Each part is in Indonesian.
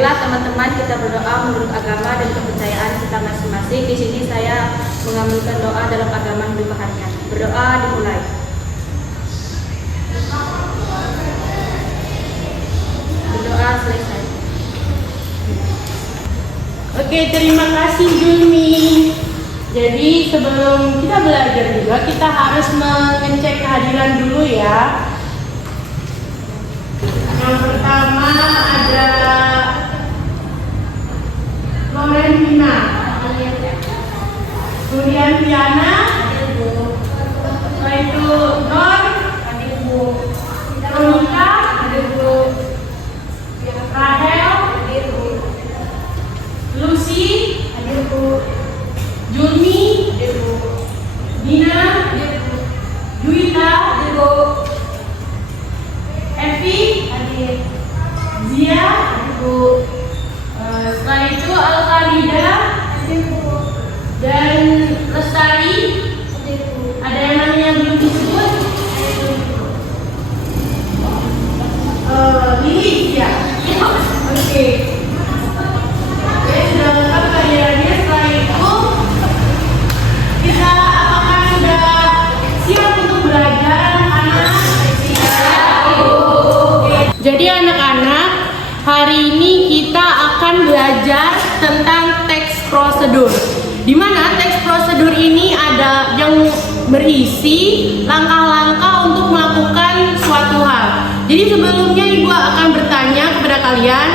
Marilah teman-teman kita berdoa menurut agama dan kepercayaan kita masing-masing. Di sini saya mengambilkan doa dalam agama Hindu Mahayana. Berdoa dimulai. Berdoa selesai. Oke, terima kasih Julmi. Jadi sebelum kita belajar juga kita harus mengecek kehadiran dulu ya. Yang pertama ada Florentina, kemudian Tiana, setelah itu Nor, Monika, Rahel, Lucy, Julmi, Dina, Juwita, Evi, Zia, setelah itu Alfarida dan Lestari. Ada yang namanya belum disebut? Lili, ya? Oke. Oke, sudah lengkap kehadirannya. Setelah itu kita apakah sudah siap untuk belajar anak-anak? Jadi anak-anak, hari ini kita akan belajar tentang teks prosedur. Di mana teks prosedur ini ada yang berisi langkah-langkah untuk melakukan suatu hal. Jadi sebelumnya Ibu akan bertanya kepada kalian,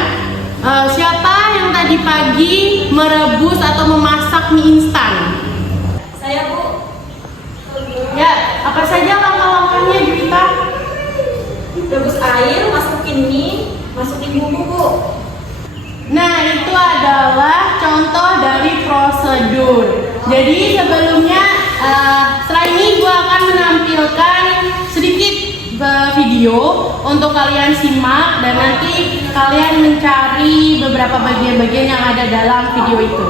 siapa yang tadi pagi merebus atau memasak mie instan? Saya, Bu. Ya, apa saja langkah-langkahnya Juwita? Rebus air, masukin mie, masukin bumbu, Bu. Nah, itu adalah contoh dari prosedur. Jadi sebelumnya, setelah ini gue akan menampilkan sedikit video untuk kalian simak dan nanti kalian mencari beberapa bagian-bagian yang ada dalam video itu.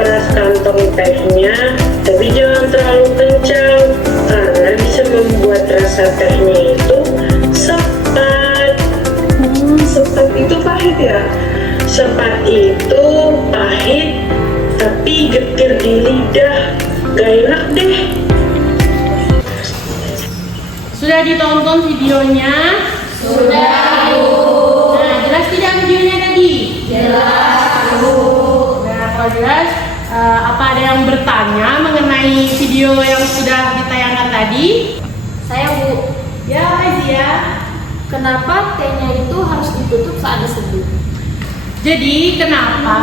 peras kantong tehnya, tapi jangan terlalu kencang karena bisa membuat rasa tehnya itu sepat. Sepat itu pahit ya? Sepat itu pahit tapi getir di lidah, gak enak deh. Sudah ditonton videonya? Sudah, Bu. Nah, jelas tidak videonya tadi? Jelas, Bu. Nah, kalau jelas, apa ada yang bertanya mengenai video yang sudah ditayangkan tadi? Saya, Bu. Ya, Azia. Kenapa tehnya itu harus ditutup saat diseduh? Jadi kenapa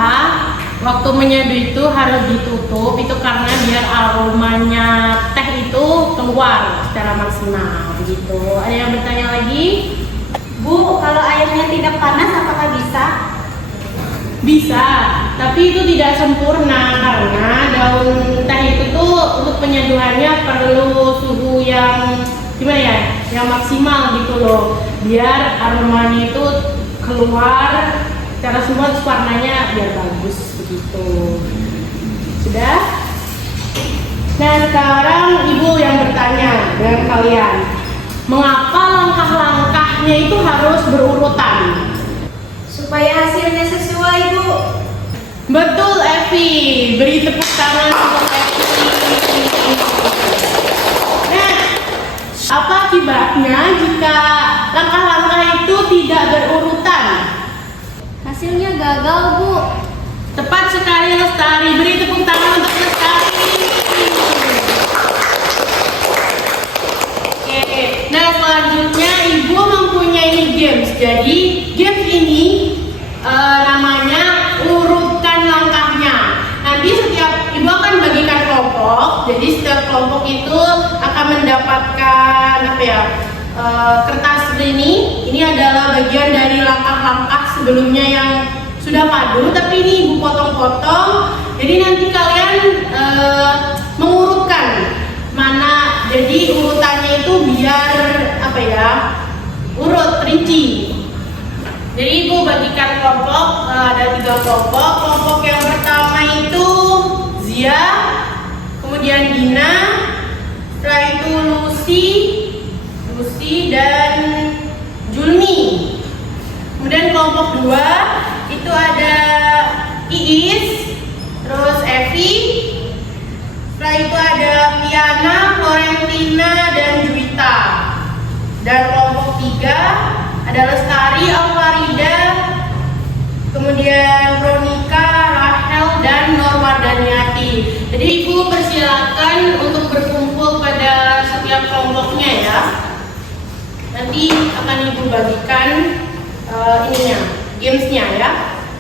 waktu menyeduh itu harus ditutup itu karena biar aromanya teh itu keluar secara maksimal begitu. Ada yang bertanya lagi? Bu, kalau airnya tidak panas apakah bisa? Bisa, tapi itu tidak sempurna karena daun teh itu tuh untuk penyeduhannya perlu suhu yang gimana ya, yang maksimal gitu loh, biar aromanya itu keluar secara semua warnanya biar bagus begitu. Sudah? Nah sekarang ibu yang bertanya dengan kalian, mengapa langkah-langkahnya itu harus berurutan? Supaya hasilnya sesuai, Bu. Betul, Evi. Beri tepuk tangan untuk Evi. Nah, apa akibatnya jika langkah-langkah itu tidak berurutan? Hasilnya gagal, Bu. Tepat sekali, Lestari. Beri tepuk tangan untuk Lestari. Oke. Nah, selanjutnya Ibu mempunyai games. Jadi, games ini namanya urutkan langkahnya. Nanti setiap Ibu akan bagikan kelompok. Jadi setiap kelompok itu akan mendapatkan kertas ini. Ini adalah bagian dari langkah-langkah sebelumnya yang sudah padu, tapi ini Ibu potong-potong. Jadi nanti kalian mengurutkan mana. Jadi urutannya itu biar urut rinci. Jadi Ibu bagikan kelompok, ada 3 kelompok. Kelompok yang pertama itu Zia, kemudian Dina, setelah itu Lucy dan Julmi. Kemudian kelompok 2 itu ada Iis, terus Evi, setelah itu ada Piana, Florentina dan Juwita. Dan kelompok 3 ada Lestari, Alfarida, kemudian Veronica, Rahel, dan Normardaniati. Jadi Ibu persilakan untuk berkumpul pada setiap kelompoknya ya. Nanti akan Ibu bagikan gamesnya ya.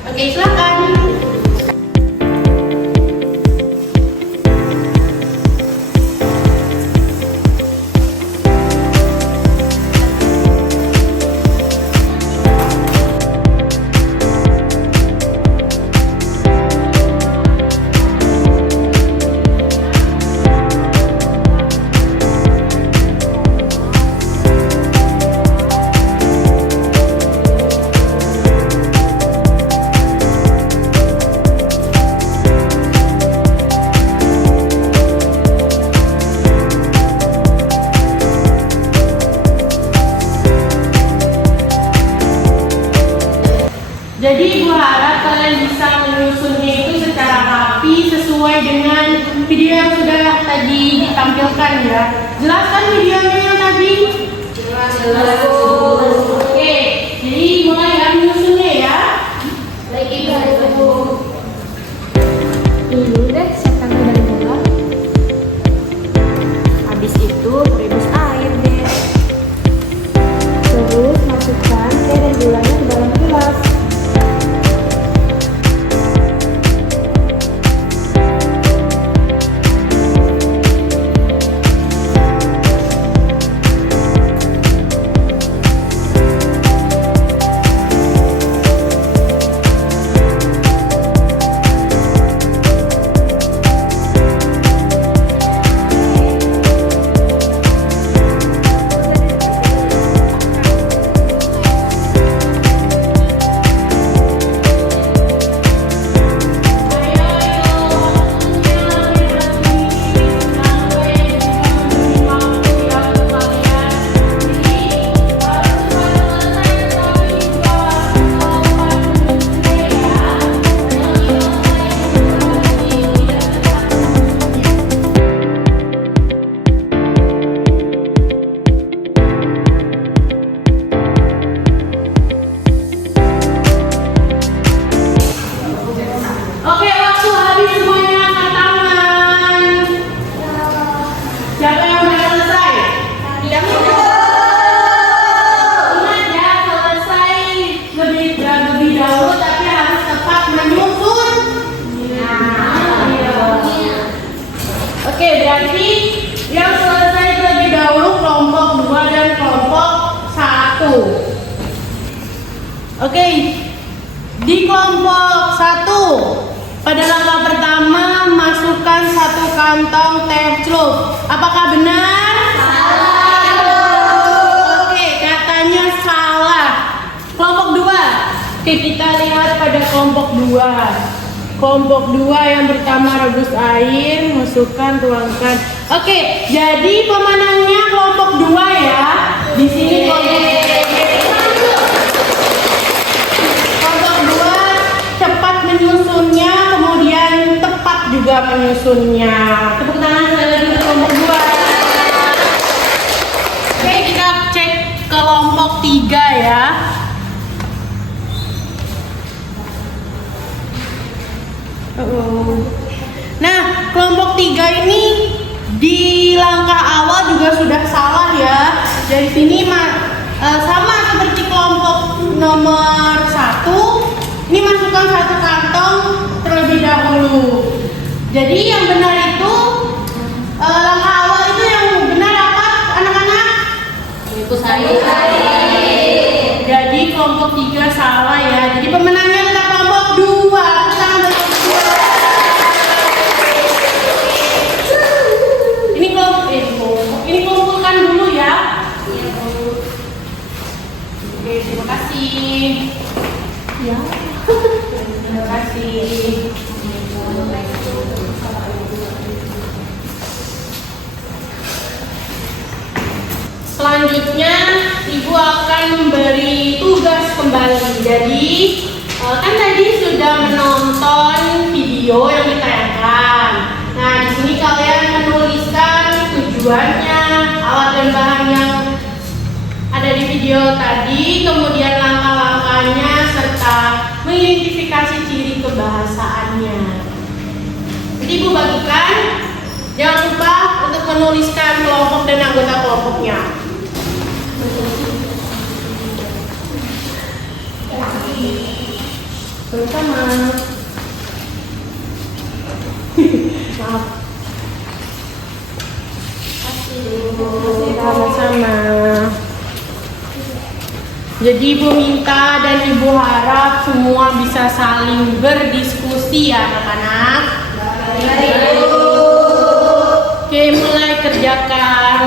Oke, silakan. Jadi Ibu harap kalian bisa menyusunnya itu secara rapi sesuai dengan video yang sudah tadi ditampilkan ya. Jelaskan videonya yang tadi? Jelas. Oke, jadi mulai ya menyusunnya ya. Baik, Ibu. Dulu deh, setan dan bola. Habis itu rebus air deh. Terus masukkan teh dan gulanya ke dalam gelas. Oke, berarti yang selesai terlebih dahulu kelompok 2 dan kelompok 1. Oke, di kelompok 1 pada langkah pertama masukkan 1 kantong teh celup. Apakah benar? Salah. Oke, katanya salah. Kelompok 2. Oke, kita lihat pada kelompok 2. Kelompok 2 yang pertama rebus air, masukkan, tuangkan. Oke, jadi pemenangnya kelompok 2 ya. Di sini kelompok 2 cepat menyusunnya, kemudian tepat juga menyusunnya. Tepuk tangan sekali lagi untuk kelompok 2. Oke, kita cek kelompok 3 ya. Nah, kelompok 3 ini di langkah awal juga sudah salah ya. Dari sini sama seperti kelompok nomor 1. Ini masukkan 1 kantong terlebih dahulu. Jadi yang benar itu langkah awal itu yang benar apa anak-anak? Itu saya. Jadi kelompok 3 salah ya. Jadi pemenangnya adalah kelompok 2. Ini kumpulkan dulu ya. Oke, terima kasih. Ya. Terima kasih. Selanjutnya, Ibu akan memberi tugas kembali. Jadi, kan tadi sudah menonton video yang ditayangkan. Nah, di sini kalian menuliskan tujuannya, alat dan bahan yang ada di video tadi, kemudian langkah-langkahnya, serta mengidentifikasi ciri kebahasaannya. Jadi Ibu bagikan, jangan lupa untuk menuliskan kelompok dan anggota kelompoknya. Sama-sama. Maaf. Sama-sama. Jadi Ibu minta dan Ibu harap semua bisa saling berdiskusi ya anak-anak. Oke, mulai kerjakan.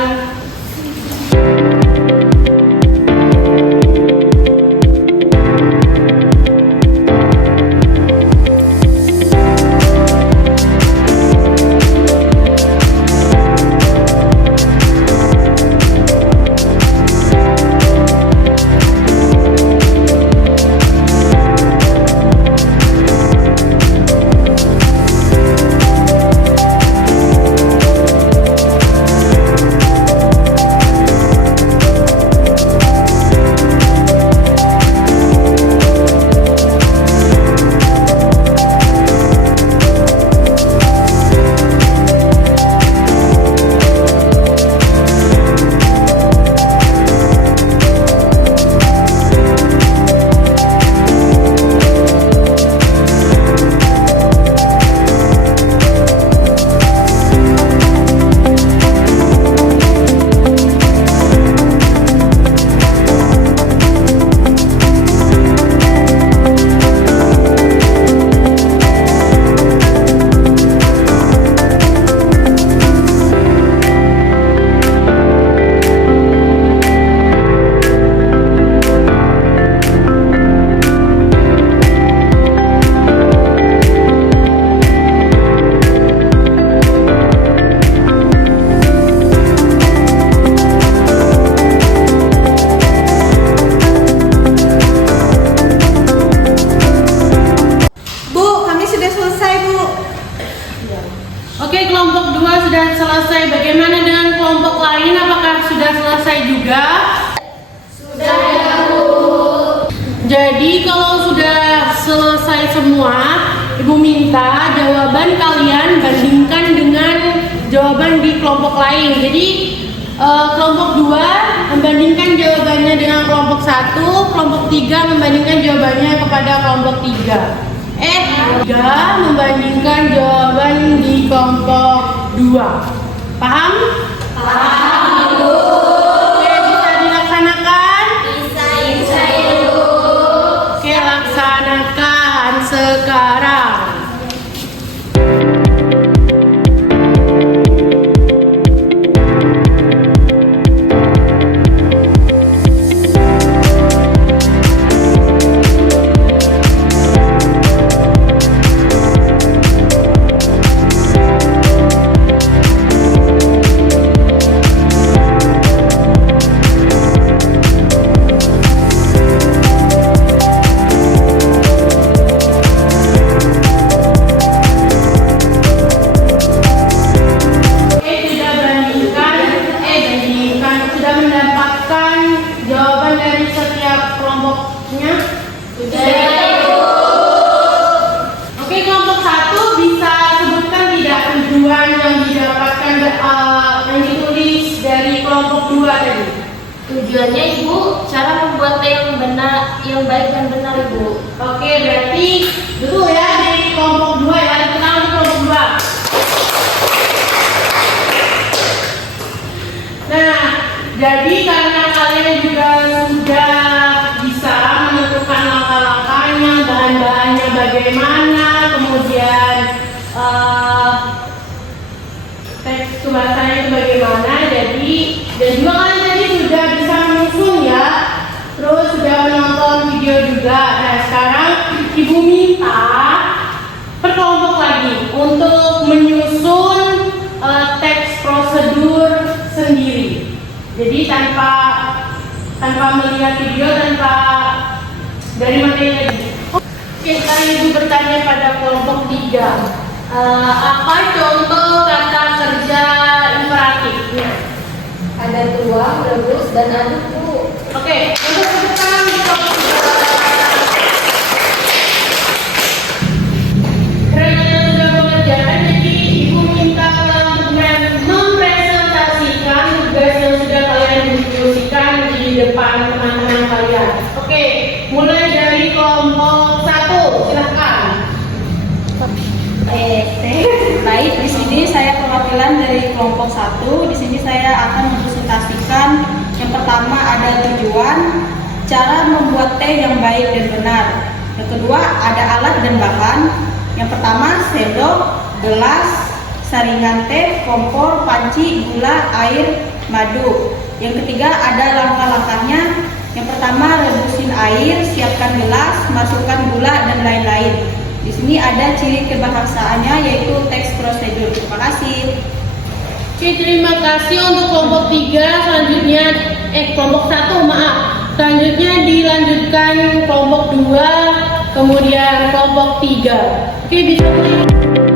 sudah selesai. Bagaimana dengan kelompok lain? Apakah sudah selesai juga? Sudah ya, Bu. Jadi kalau sudah selesai semua, Ibu minta jawaban kalian bandingkan dengan jawaban di kelompok lain. Jadi kelompok 2 membandingkan jawabannya dengan kelompok 1, kelompok 3 membandingkan jawabannya kepada kelompok 3. 3 membandingkan jawaban di kelompok 2. Paham? Paham, Bu. Oke, bisa dilaksanakan? Bisa, Ibu. Oke, laksanakan sekarang. Sudah mendapatkan jawaban dari setiap kelompoknya? Sudah, Ibu. Oke, kelompok 1 bisa sebutkan tidak tujuan yang didapatkan yang ditulis dari kelompok 2 tadi? Tujuannya, Ibu, cara membuat teh yang benar, yang baik dan benar, Ibu. Oke, berarti betul ya dari kelompok 2 ya, tenang untuk kelompok 2. Nah, jadi karena kalian juga sudah bisa menentukan langkah-langkahnya, bahan-bahannya bagaimana, kemudian teks bahasanya itu bagaimana, jadi dan juga kalian tadi sudah bisa menyusun ya, terus sudah menonton video juga. Nah, sekarang Ibu minta per kelompok lagi untuk menyusun teks prosedur sendiri. Jadi tanpa melihat video, tanpa dari materi lagi. Oke, sekarang Ibu bertanya pada kelompok 3. Apa contoh kata kerja imperatifnya? Ada tuang, rebus, dan aduk, Bu. Oke, untuk sekarang di kelompok 3. Kalian sudah mengerjakan, jadi Ibu minta untuk mempresentasikan tugas yang sudah kalian diskusikan di depan teman-teman kalian. Oke, mulai dari kelompok 1, silahkan. Baik, di sini saya perwakilan dari kelompok 1. Di sini saya akan mempresentasikan yang pertama ada tujuan, cara membuat teh yang baik dan benar. Yang kedua ada alat dan bahan. Yang pertama sendok, gelas, saringan teh, kompor, panci, gula, air, madu. Yang ketiga ada langkah-langkahnya. Yang pertama rebusin air, siapkan gelas, masukkan gula dan lain-lain. Di sini ada ciri kebahasanya yaitu teks prosedur. Terima kasih. Oke, terima kasih untuk kelompok 3. Selanjutnya kelompok 1, maaf. Selanjutnya dilanjutkan kelompok 2, kemudian kelompok 3. Oke, bisa mulai.